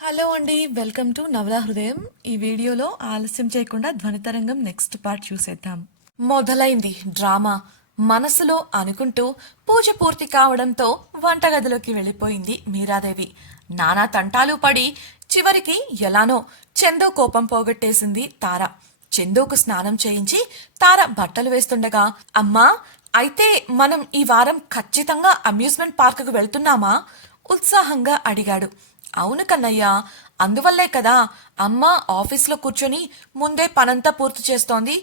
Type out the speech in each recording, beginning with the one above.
Hello అండి. Welcome to నవలా హృదయం. ఈ వీడియోలో ఆలస్యం చేయకుండా ధ్వనితరంగం నెక్స్ట్ పార్ట్ చూసేద్దాం. మొదలైంది డ్రామా. మనసులో అనుకుంటూ పూజ పూర్తి కావడంతో వంటగదిలోకి వెళ్ళిపోయింది మీరాదేవి. నానా తంటాలు పడి చివరికి ఎలానో చందు కోపం పోగొట్టేసింది తార. చందుకు స్నానం చేయించి తార బట్టలు వేస్తుండగా, అమ్మా, అయితే మనం ఈ వారం ఖచ్చితంగా అమ్యూజ్మెంట్ పార్కుకు వెళ్తున్నామా? ఉత్సాహంగా అడిగాడు. అవును కన్నయ్య, అందువల్లే కదా అమ్మ ఆఫీస్లో కూర్చొని ముందే పనంతా పూర్తి చేస్తోంది.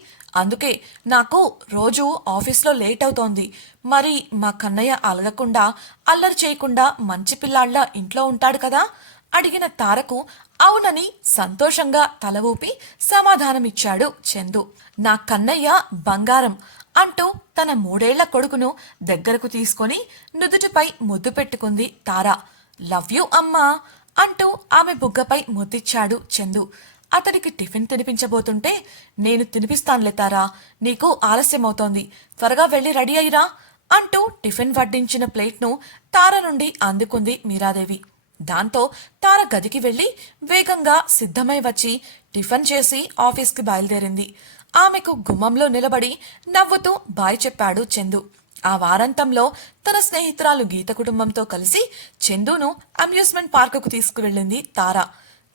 అందుకే నాకు రోజు ఆఫీస్లో లేట్ అవుతోంది. మరి మా కన్నయ్య అలగకుండా అల్లరి చేయకుండా మంచి పిల్లాళ్ళ ఇంట్లో ఉంటాడు కదా? అడిగిన తారకు అవునని సంతోషంగా తల ఊపి సమాధానమిచ్చాడు చందు. నా కన్నయ్య బంగారం అంటూ తన 3 ఏళ్ల కొడుకును దగ్గరకు తీసుకొని నుదుటిపై ముద్దు పెట్టుకుంది తార. లవ్ యూ అమ్మా అంటూ ఆమె బుగ్గపై ముద్దిచ్చాడు చందు. అతడికి టిఫిన్ తినిపించబోతుంటే, నేను తినిపిస్తానులే తారా, నీకు ఆలస్యమవుతోంది, త్వరగా వెళ్ళి రెడీ అయ్యిరా అంటూ టిఫిన్ వడ్డించిన ప్లేట్ను తార నుండి అందుకుంది మీరాదేవి. దాంతో తార గదికి వెళ్లి వేగంగా సిద్ధమై వచ్చి టిఫిన్ చేసి ఆఫీస్కి బయలుదేరింది. ఆమెకు గుమ్మంలో నిలబడి నవ్వుతూ బాయ్ చెప్పాడు చందు. ఆ వారాంతంలో తన స్నేహితురాలు గీత కుటుంబంతో కలిసి చందును అమ్యూజ్మెంట్ పార్కుకు తీసుకువెళ్ళింది తార.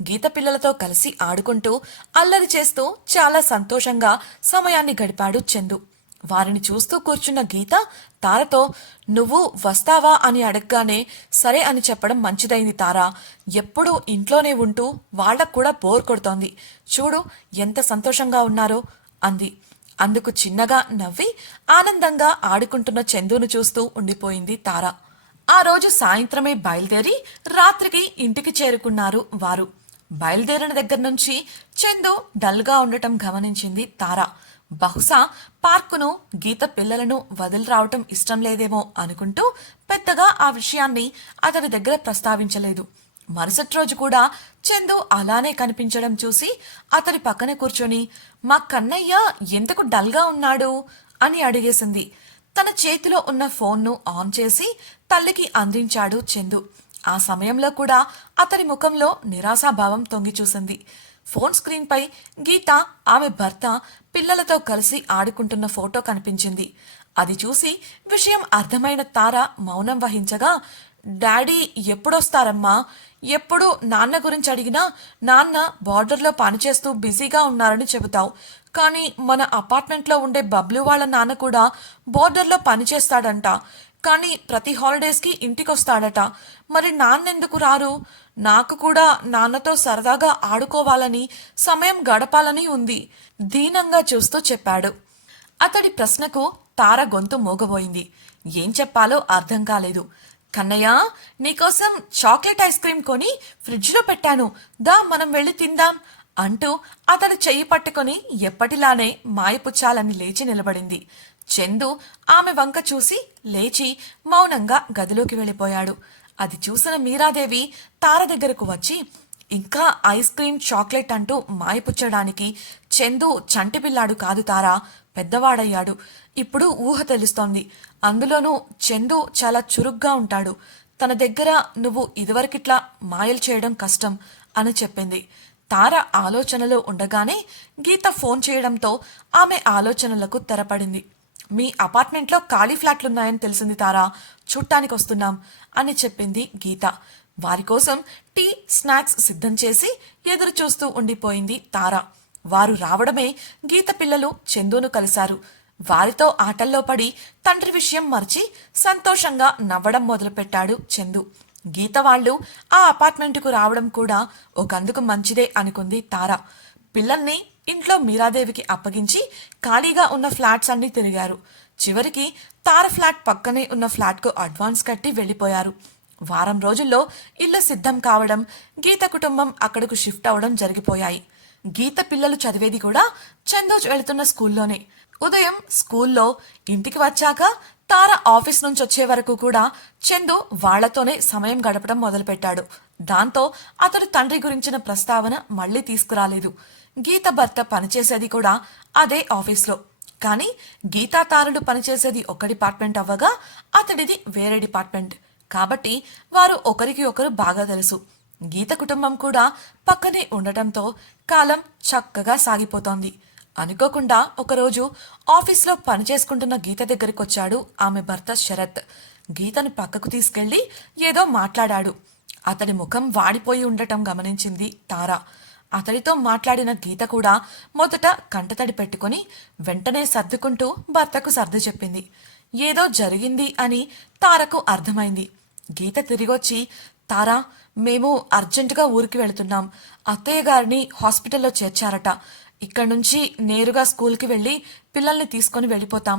గీత పిల్లలతో కలిసి ఆడుకుంటూ అల్లరి చేస్తూ చాలా సంతోషంగా సమయాన్ని గడిపాడు చందు. వారిని చూస్తూ కూర్చున్న గీత తారతో, నువ్వు వస్తావా అని అడగగానే సరే అని చెప్పడం మంచిదైంది తారా. ఎప్పుడూ ఇంట్లోనే ఉంటూ వాళ్లకు కూడా బోర్ కొడుతోంది. చూడు ఎంత సంతోషంగా ఉన్నారో అంది. అందుకు చిన్నగా నవ్వి ఆనందంగా ఆడుకుంటున్న చందును చూస్తూ ఉండిపోయింది తార. ఆ రోజు సాయంత్రమే బయలుదేరి రాత్రికి ఇంటికి చేరుకున్నారు వారు. బయలుదేరిన దగ్గర నుంచి చందు డల్గా ఉండటం గమనించింది తార. బహుశా పార్కును గీత పిల్లలను వదిలి రావటం ఇష్టం లేదేమో అనుకుంటూ పెద్దగా ఆ విషయాన్ని అతడి దగ్గర ప్రస్తావించలేదు. మరుసటి రోజు కూడా చందు అలానే కనిపించడం చూసి అతడి పక్కన కూర్చొని, మా కన్నయ్య ఎందుకు డల్గా ఉన్నాడు అని అడిగేసింది. తన చేతిలో ఉన్న ఫోన్ను ఆన్ చేసి తల్లికి అందించాడు చందు. ఆ సమయంలో కూడా అతడి ముఖంలో నిరాశాభావం తొంగి చూసింది. ఫోన్ స్క్రీన్పై గీత ఆమె భర్త పిల్లలతో కలిసి ఆడుకుంటున్న ఫోటో కనిపించింది. అది చూసి విషయం అర్థమైన తార మౌనం వహించగా, డాడీ ఎప్పుడొస్తారమ్మా? ఎప్పుడు నాన్న గురించి అడిగినా నాన్న బార్డర్లో పనిచేస్తూ బిజీగా ఉన్నారని చెబుతావు. కానీ మన అపార్ట్మెంట్లో ఉండే బబ్లు వాళ్ళ నాన్న కూడా బోర్డర్లో పనిచేస్తాడంట. కానీ ప్రతి హాలిడేస్కి ఇంటికొస్తాడట. మరి నాన్నెందుకు రారు? నాకు కూడా నాన్నతో సరదాగా ఆడుకోవాలని, సమయం గడపాలని ఉంది దీనంగా చూస్తూ చెప్పాడు. అతడి ప్రశ్నకు తార గొంతు మూగబోయింది. ఏం చెప్పాలో అర్థం కాలేదు. కన్నయ్య, నీకోసం చాక్లెట్ ఐస్ క్రీమ్ కొని ఫ్రిడ్జ్లో పెట్టాను, దా మనం వెళ్ళి తిందాం అంటూ అతడు చెయ్యి పట్టుకొని ఎప్పటిలానే మాయపుచ్చాలని లేచి నిలబడింది. చందు ఆమె వంక చూసి లేచి మౌనంగా గదిలోకి వెళ్ళిపోయాడు. అది చూసిన మీరాదేవి తార దగ్గరకు వచ్చి, ఇంకా ఐస్ క్రీమ్ చాక్లెట్ అంటూ మాయపుచ్చడానికి చందు చంటిపిల్లాడు కాదు తారా, పెద్దవాడయ్యాడు. ఇప్పుడు ఊహ తెలుస్తోంది. అందులోనూ చందు చాలా చురుగ్గా ఉంటాడు. తన దగ్గర నువ్వు ఇదివరకిట్లా మాయలు చేయడం కష్టం అని చెప్పింది. తార ఆలోచనలో ఉండగానే గీత ఫోన్ చేయడంతో ఆమె ఆలోచనలకు తెరపడింది. మీ అపార్ట్మెంట్లో ఖాళీ ఫ్లాట్లున్నాయని తెలిసింది తారా, చూడటానికి వస్తున్నాం అని చెప్పింది గీత. వారి కోసం టీ, స్నాక్స్ సిద్ధం చేసి ఎదురు చూస్తూ ఉండిపోయింది తార. వారు రావడమే గీత పిల్లలు చందును కలిశారు. వారితో ఆటల్లో పడి తండ్రి విషయం మర్చి సంతోషంగా నవ్వడం మొదలుపెట్టాడు చందు. గీత వాళ్ళు ఆ అపార్ట్మెంటుకు రావడం కూడా ఒకందుకు మంచిదే అనుకుంది తార. పిల్లల్ని ఇంట్లో మీరాదేవికి అప్పగించి ఖాళీగా ఉన్న ఫ్లాట్స్ అన్నీ తిరిగారు. చివరికి తార ఫ్లాట్ పక్కనే ఉన్న ఫ్లాట్కు అడ్వాన్స్ కట్టి వెళ్ళిపోయారు. వారం రోజుల్లో ఇల్లు సిద్ధం కావడం, గీత కుటుంబం అక్కడకు షిఫ్ట్ అవడం జరిగిపోయాయి. గీత పిల్లలు చదివేది కూడా చందు వెళుతున్న స్కూల్లోనే. ఉదయం స్కూల్లో, ఇంటికి వచ్చాక తార ఆఫీస్ నుంచి వచ్చే వరకు కూడా చందు వాళ్లతోనే సమయం గడపడం మొదలుపెట్టాడు. దాంతో అతడు తండ్రి గురించిన ప్రస్తావన మళ్లీ తీసుకురాలేదు. గీత భర్త పనిచేసేది కూడా అదే ఆఫీస్లో. కానీ గీతా తారలు పనిచేసేది ఒక డిపార్ట్మెంట్ అవ్వగా అతడిది వేరే డిపార్ట్మెంట్. కాబట్టి వారు ఒకరికి ఒకరు బాగా తెలుసు. గీత కుటుంబం కూడా పక్కనే ఉండటంతో కాలం చక్కగా సాగిపోతోంది. అనుకోకుండా ఒకరోజు ఆఫీస్లో పనిచేసుకుంటున్న గీత దగ్గరికొచ్చాడు ఆమె భర్త శరత్. గీతను పక్కకు తీసుకెళ్లి ఏదో మాట్లాడాడు. అతడి ముఖం వాడిపోయి ఉండటం గమనించింది తార. అతడితో మాట్లాడిన గీత కూడా మొదట కంటతడి పెట్టుకుని వెంటనే సర్దుకుంటూ భర్తకు సర్ది చెప్పింది. ఏదో జరిగింది అని తారకు అర్థమైంది. గీత తిరిగొచ్చి, తారా, మేము అర్జెంటుగా ఊరికి వెళుతున్నాం. అత్తయ్య గారిని హాస్పిటల్లో చేర్చారట. ఇక్కడి నుంచి నేరుగా స్కూల్కి వెళ్ళి పిల్లల్ని తీసుకుని వెళ్ళిపోతాం.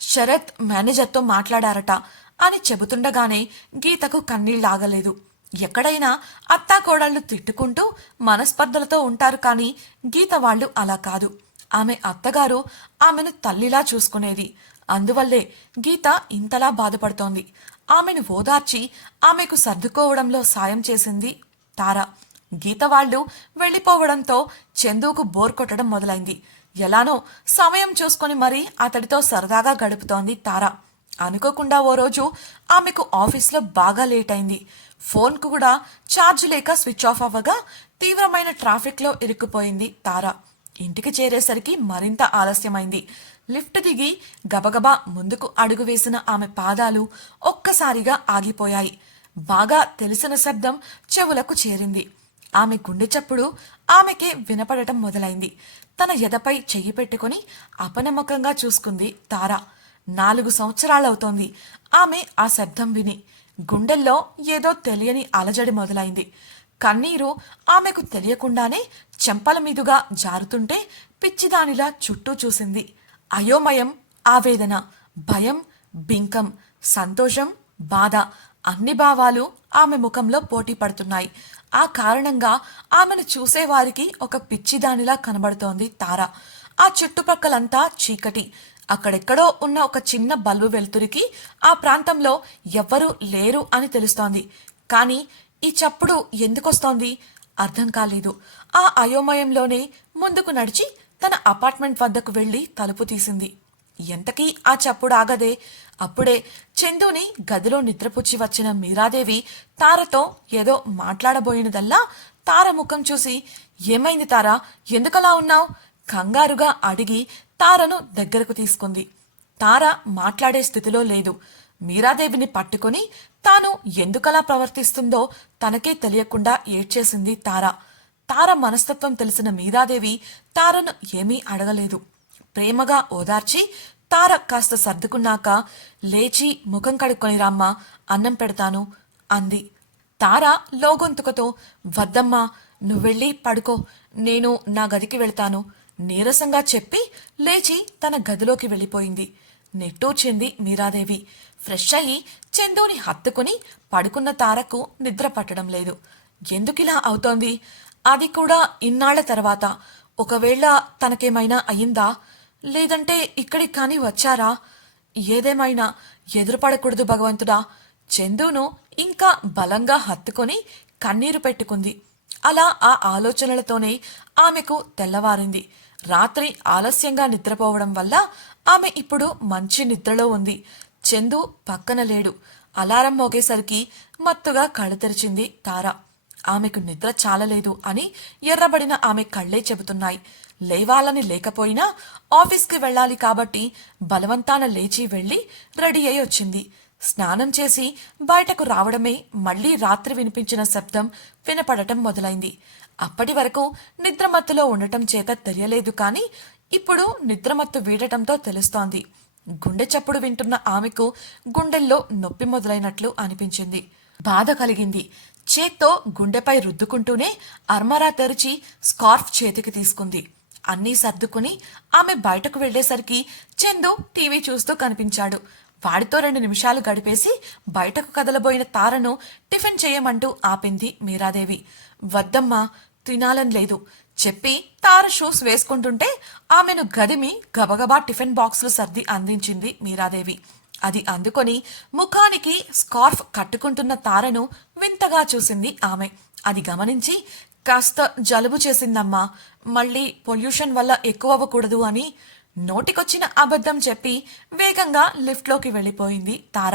శరత్ మేనేజర్తో మాట్లాడారట అని చెబుతుండగానే గీతకు కన్నీళ్లాగలేదు. ఎక్కడైనా అత్తాకోడళ్లు తిట్టుకుంటూ మనస్పర్ధలతో ఉంటారు, కానీ గీత వాళ్ళు అలా కాదు. ఆమె అత్తగారు ఆమెను తల్లిలా చూసుకునేది. అందువల్లే గీత ఇంతలా బాధపడుతోంది. ఆమెను ఓదార్చి ఆమెకు సర్దుకోవడంలో సాయం చేసింది తార. గీత వాళ్ళు వెళ్ళిపోవడంతో చందుకు బోర్ కొట్టడం మొదలైంది. ఎలానో సమయం చూసుకుని మరీ అతడితో సరదాగా గడుపుతోంది తార. అనుకోకుండా ఓ రోజు ఆమెకు ఆఫీస్లో బాగా లేట్ అయింది. ఫోన్కు కూడా ఛార్జ్ లేక స్విచ్ ఆఫ్ అవ్వగా తీవ్రమైన ట్రాఫిక్లో ఇరుక్కుపోయింది తార. ఇంటికి చేరేసరికి మరింత ఆలస్యమైంది. లిఫ్ట్ దిగి గబగబా ముందుకు అడుగు వేసిన ఆమె పాదాలు ఒక్కసారిగా ఆగిపోయాయి. బాగా తెలిసిన శబ్దం చెవులకు చేరింది. ఆమె గుండె చప్పుడు ఆమెకే వినపడటం మొదలైంది. తన ఎదపై చెయ్యి పెట్టుకుని అపనమ్మకంగా చూసుకుంది తార. 4 సంవత్సరాలవుతోంది ఆమె ఆ శబ్దం విని. గుండెల్లో ఏదో తెలియని అలజడి మొదలైంది. కన్నీరు ఆమెకు తెలియకుండానే చెంపల మీదుగా జారుతుంటే పిచ్చిదానిలా చుట్టూ చూసింది. అయోమయం, ఆవేదన, భయం, బింకం, సంతోషం, బాధ అన్ని భావాలు ఆమె ముఖంలో పోటీ పడుతున్నాయి. ఆ కారణంగా ఆమెను చూసేవారికి ఒక పిచ్చిదానిలా కనబడుతోంది తార. ఆ చుట్టుపక్కలంతా చీకటి. అక్కడెక్కడో ఉన్న ఒక చిన్న బల్బు వెలుతురికి ఆ ప్రాంతంలో ఎవ్వరూ లేరు అని తెలుస్తోంది. కానీ ఈ చప్పుడు ఎందుకొస్తోంది అర్థం కాలేదు. ఆ అయోమయంలోనే ముందుకు నడిచి తన అపార్ట్మెంట్ వద్దకు వెళ్లి తలుపు తీసింది. ఎంతకీ ఆ చప్పుడు ఆగదే. అప్పుడే చందుని గదిలో నిద్రపుచ్చి వచ్చిన మీరాదేవి తారతో ఏదో మాట్లాడబోయినదల్లా తార ముఖం చూసి, ఏమైంది తారా, ఎందుకలా ఉన్నావు కంగారుగా అడిగి తారను దగ్గరకు తీసుకుంది. తార మాట్లాడే స్థితిలో లేదు. మీరాదేవిని పట్టుకుని తాను ఎందుకలా ప్రవర్తిస్తుందో తనకే తెలియకుండా ఏడ్చేసింది తార. తార మనస్తత్వం తెలిసిన మీరాదేవి తారను ఏమీ అడగలేదు. ప్రేమగా ఓదార్చి తార కాస్త సర్దుకున్నాక, లేచి ముఖం కడుక్కొని రామ్మా, అన్నం పెడతాను అంది. తార లోగొంతుకతో, వద్దమ్మా, నువ్వెళ్ళి పడుకో, నేను నా గదికి వెళ్తాను నీరసంగా చెప్పి లేచి తన గదిలోకి వెళ్ళిపోయింది. నెట్టూర్చింది మీరాదేవి. ఫ్రెష్ అయ్యి చందుని హత్తుకుని పడుకున్న తారకు నిద్ర పట్టడం లేదు. ఎందుకిలా అవుతోంది, అది కూడా ఇన్నాళ్ల తర్వాత? ఒకవేళ తనకేమైనా అయిందా, లేదంటే ఇక్కడికి కానీ వచ్చారా? ఏదేమైనా ఎదురుపడకూడదు భగవంతుడా. చందును ఇంకా బలంగా హత్తుకొని కన్నీరు పెట్టుకుంది. అలా ఆ ఆలోచనలతోనే ఆమెకు తెల్లవారింది. రాత్రి ఆలస్యంగా నిద్రపోవడం వల్ల ఆమె ఇప్పుడు మంచి నిద్రలో ఉంది. చందు పక్కన లేడు. అలారం మోగేసరికి మత్తుగా కళ్ళు తెరిచింది తార. ఆమెకు నిద్ర చాలలేదు అని ఎర్రబడిన ఆమె కళ్లే చెబుతున్నాయి. లేవాలని లేకపోయినా ఆఫీస్కి వెళ్ళాలి కాబట్టి బలవంతాన లేచి వెళ్ళి రెడీ అయి వచ్చింది. స్నానం చేసి బయటకు రావడమే మళ్లీ రాత్రి వినిపించిన శబ్దం వినపడటం మొదలైంది. అప్పటి వరకు నిద్రమత్తులో ఉండటం చేత తెలియలేదు, కానీ ఇప్పుడు నిద్రమత్తు వీడటంతో తెలుస్తోంది. గుండె చప్పుడు వింటున్న ఆమెకు గుండెల్లో నొప్పి మొదలైనట్లు అనిపించింది. బాధ కలిగింది. చేత్తో గుండెపై రుద్దుకుంటూనే అర్మరా తెరిచి స్కార్ఫ్ చేతికి తీసుకుంది. అన్నీ సర్దుకుని ఆమె బయటకు వెళ్లేసరికి చందు టీవీ చూస్తూ కనిపించాడు. వాడితో 2 నిమిషాలు గడిపేసి బయటకు కదలబోయిన తారను టిఫిన్ చేయమంటూ ఆపింది మీరాదేవి. వద్దమ్మా, తినాలని లేదు చెప్పి తార షూస్ వేసుకుంటుంటే ఆమెను గదిమి గబగబా టిఫిన్ బాక్సులు సర్ది అందించింది మీరాదేవి. అది అందుకొని ముఖానికి స్కార్ఫ్ కట్టుకుంటున్న తారను వింతగా చూసింది ఆమె. అది గమనించి, కాస్త జలుబు చేసిందమ్మా, మళ్ళీ పొల్యూషన్ వల్ల ఎక్కువ అవ్వకూడదు అని నోటికొచ్చిన అబద్ధం చెప్పి వేగంగా లిఫ్ట్లోకి వెళ్ళిపోయింది తార.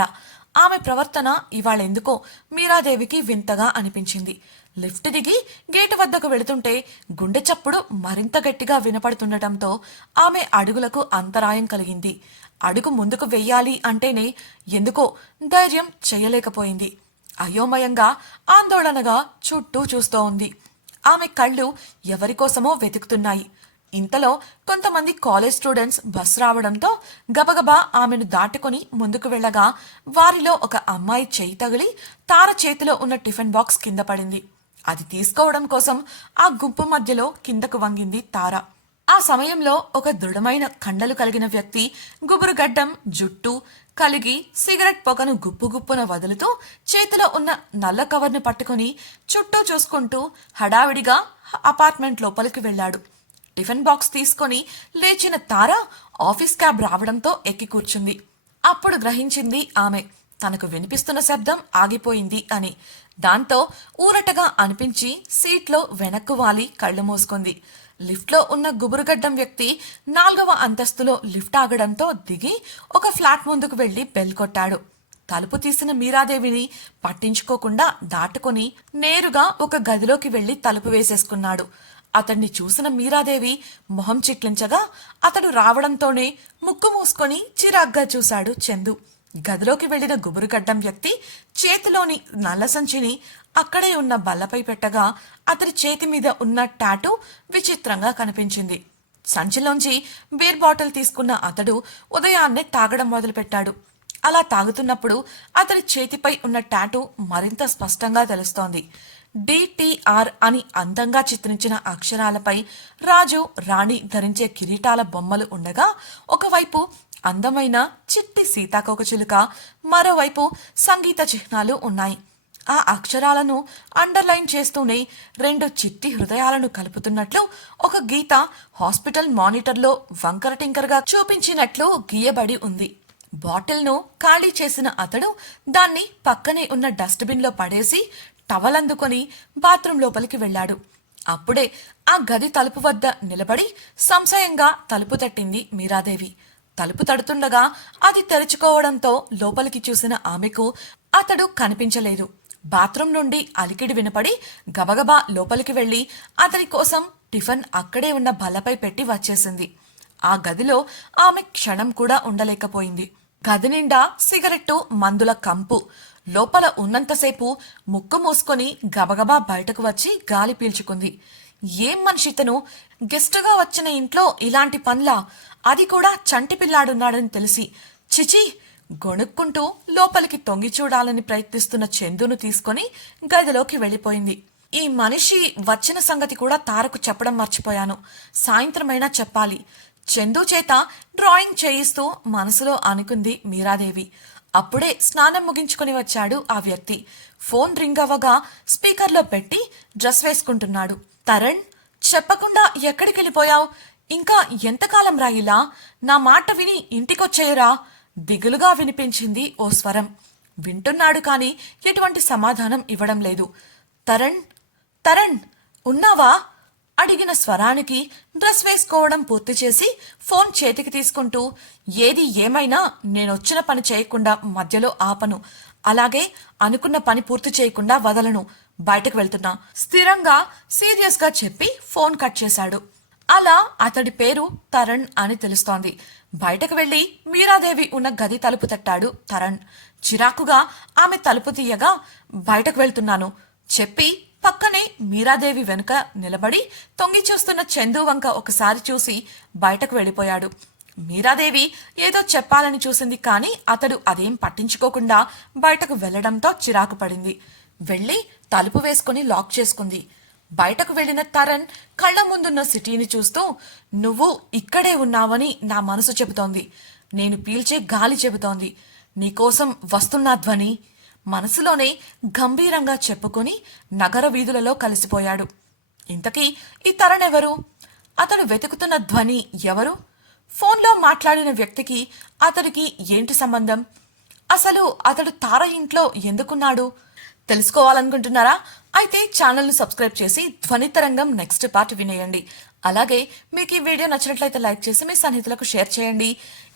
ఆమె ప్రవర్తన ఇవాళెందుకో మీరాదేవికి వింతగా అనిపించింది. లిఫ్ట్ దిగి గేటు వద్దకు వెళుతుంటే గుండె చప్పుడు మరింత గట్టిగా వినపడుతుండటంతో ఆమె అడుగులకు అంతరాయం కలిగింది. అడుగు ముందుకు వెయ్యాలి అంటేనే ఎందుకో ధైర్యం చేయలేకపోయింది. అయోమయంగా ఆందోళనగా చుట్టూ చూస్తూ ఉంది. ఆమె కళ్ళు ఎవరికోసమో వెతుకుతున్నాయి. ఇంతలో కొంతమంది కాలేజ్ స్టూడెంట్స్ బస్ రావడంతో గబగబా ఆమెను దాటుకుని ముందుకు వెళ్ళగా వారిలో ఒక అమ్మాయి చేయి తగిలి తార చేతిలో ఉన్న టిఫిన్ బాక్స్ కింద పడింది. అది తీసుకోవడం కోసం ఆ గుంపు మధ్యలో కిందకు వంగింది తార. ఆ సమయంలో ఒక దృఢమైన కండలు కలిగిన వ్యక్తి గుబురుగడ్డం జుట్టు కలిగి సిగరెట్ పొగను గుప్పుగుప్పున వదులుతూ చేతిలో ఉన్న నల్ల కవర్ను పట్టుకుని చుట్టూ చూసుకుంటూ హడావిడిగా అపార్ట్మెంట్ లోపలికి వెళ్ళాడు. టిఫిన్ బాక్స్ తీసుకొని లేచిన తార ఆఫీస్ క్యాబ్ రావడంతో ఎక్కి కూర్చుంది. అప్పుడు గ్రహించింది ఆమె తనకు వినిపిస్తున్న శబ్దం ఆగిపోయింది అని. దాంతో ఊరటగా అనిపించి సీట్లో వెనక్కు వాలి కళ్ళు మూసుకుంది. లిఫ్ట్లో ఉన్న గుబురుగడ్డం వ్యక్తి 4వ అంతస్తులో లిఫ్ట్ ఆగడంతో దిగి ఒక ఫ్లాట్ ముందుకు వెళ్లి బెల్ కొట్టాడు. తలుపు తీసిన మీరాదేవిని పట్టించుకోకుండా దాటుకొని నేరుగా ఒక గదిలోకి వెళ్లి తలుపు వేసేసుకున్నాడు. అతన్ని చూసిన మీరాదేవి మొహం చిట్లించగా అతడు రావడంతోనే ముక్కు మూసుకొని చిరాగ్గా చూశాడు చందు. గదిలోకి వెళ్లిన గుబురుగడ్డం వ్యక్తి చేతిలోని నల్ల సంచిని అక్కడే ఉన్న బల్లపై పెట్టగా అతడి చేతి మీద ఉన్న టాటూ విచిత్రంగా కనిపించింది. సంచిలోంచి బీర్ బాటిల్ తీసుకున్న అతడు ఉదయాన్నే తాగడం మొదలుపెట్టాడు. అలా తాగుతున్నప్పుడు అతడి చేతిపై ఉన్న టాటూ మరింత స్పష్టంగా తెలుస్తోంది. డిటిఆర్ అని అందంగా చిత్రించిన అక్షరాలపై రాజు రాణి ధరించే కిరీటాల బొమ్మలు ఉండగా ఒకవైపు అందమైన చిట్టి సీతాకోకచిలుక, మరోవైపు సంగీత చిహ్నాలు ఉన్నాయి. ఆ అక్షరాలను అండర్లైన్ చేస్తూనే 2 చిట్టి హృదయాలను కలుపుతున్నట్లు ఒక గీత హాస్పిటల్ మానిటర్లో వంకర టింకరగా చూపించినట్లు గీయబడి ఉంది. బాటిల్ను ఖాళీ చేసిన అతడు దాన్ని పక్కనే ఉన్న డస్ట్బిన్లో పడేసి టవల్ అందుకొని బాత్రూం లోపలికి వెళ్ళాడు. అప్పుడే ఆ గది తలుపు వద్ద నిలబడి సంశయంగా తలుపు తట్టింది మీరాదేవి. తలుపు తడుతుండగా అది తెరుచుకోవడంతో లోపలికి చూసిన ఆమెకు అతడు కనిపించలేదు. బాత్రూం నుండి అలికిడి వినపడి గబగబా లోపలికి వెళ్లి అతని కోసం టిఫిన్ అక్కడే ఉన్న బల్లపై పెట్టి వచ్చేసింది. ఆ గదిలో ఆమె క్షణం కూడా ఉండలేకపోయింది. గది నిండా సిగరెట్టు మందుల కంపు. లోపల ఉన్నంతసేపు ముక్కు మూసుకొని గబగబా బయటకు వచ్చి గాలి పీల్చుకుంది. ఏం మనిషితను, గెస్టుగా వచ్చిన ఇంట్లో ఇలాంటి పనులా, అది కూడా చంటి పిల్లాడున్నాడని తెలిసి చిచి గొణుక్కుంటూ లోపలికి తొంగి చూడాలని ప్రయత్నిస్తున్న చందును తీసుకొని గదిలోకి వెళ్ళిపోయింది. ఈ మనిషి వచ్చిన సంగతి కూడా తారకు చెప్పడం మర్చిపోయాను. సాయంత్రమైనా చెప్పాలి. చందు చేత డ్రాయింగ్ చేయిస్తూ మనసులో అనుకుంది మీరాదేవి. అప్పుడే స్నానం ముగించుకుని వచ్చాడు ఆ వ్యక్తి. ఫోన్ రింగ్ అవ్వగా స్పీకర్లో పెట్టి డ్రెస్ వేసుకుంటున్నాడు. తరణ్, చెప్పకుండా ఎక్కడికి వెళ్ళిపోయావు? ఇంకా ఎంతకాలం రాయిలా? నా మాట విని ఇంటికొచ్చేయరా? దిగులుగా వినిపించింది ఓ స్వరం. వింటున్నాడు కాని ఎటువంటి సమాధానం ఇవ్వడం లేదు. తరణ్, తరణ్ ఉన్నావా అడిగిన స్వరానికి డ్రెస్ వేసుకోవడం పూర్తి చేసి ఫోన్ చేతికి తీసుకుంటూ, ఏది ఏమైనా నేనొచ్చిన పని చేయకుండా మధ్యలో ఆపను, అలాగే అనుకున్న పని పూర్తి చేయకుండా వదలను, బయటకు వెళ్తున్నా స్థిరంగా సీరియస్గా చెప్పి ఫోన్ కట్ చేశాడు. అలా అతడి పేరు తరణ్ అని తెలుస్తోంది. బయటకు వెళ్లి మీరాదేవి ఉన్న గది తలుపు తట్టాడు తరణ్. చిరాకుగా ఆమె తలుపు తీయగా బయటకు వెళ్తున్నాను చెప్పి పక్కనే మీరాదేవి వెనుక నిలబడి తొంగి చూస్తున్న చందు వంక ఒకసారి చూసి బయటకు వెళ్ళిపోయాడు. మీరాదేవి ఏదో చెప్పాలని చూసింది కానీ అతడు అదేం పట్టించుకోకుండా బయటకు వెళ్లడంతో చిరాకు పడింది. వెళ్లి తలుపు వేసుకుని లాక్ చేసుకుంది. బయటకు వెళ్లిన తరణ్ కళ్ల ముందున్న సిటీని చూస్తూ, నువ్వు ఇక్కడే ఉన్నావని నా మనసు చెబుతోంది, నేను పీల్చే గాలి చెబుతోంది, నీకోసం వస్తున్నా ధ్వని మనసులోనే గంభీరంగా చెప్పుకుని నగర వీధులలో కలిసిపోయాడు. ఇంతకీ ఈ తరణ్ ఎవరు? అతడు వెతుకుతున్న ధ్వని ఎవరు? ఫోన్లో మాట్లాడిన వ్యక్తికి అతడికి ఏంటి సంబంధం? అసలు అతడు తార ఇంట్లో ఎందుకున్నాడు? తెలుసుకోవాలనుకుంటున్నారా? అయితే ఛానల్ను సబ్స్క్రైబ్ చేసి ధ్వని తరంగం నెక్స్ట్ పార్ట్ వినేయండి. అలాగే మీకు ఈ వీడియో నచ్చినట్లయితే లైక్ చేసి మీ సన్నిహితులకు షేర్ చేయండి.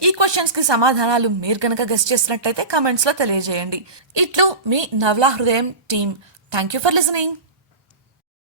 ఈ క్వశ్చన్స్కి సమాధానాలు మీరు కనుక గెస్ట్ చేసినట్లయితే కామెంట్స్లో తెలియజేయండి. ఇట్లు మీ నవలా హృదయం team. Thank you for listening.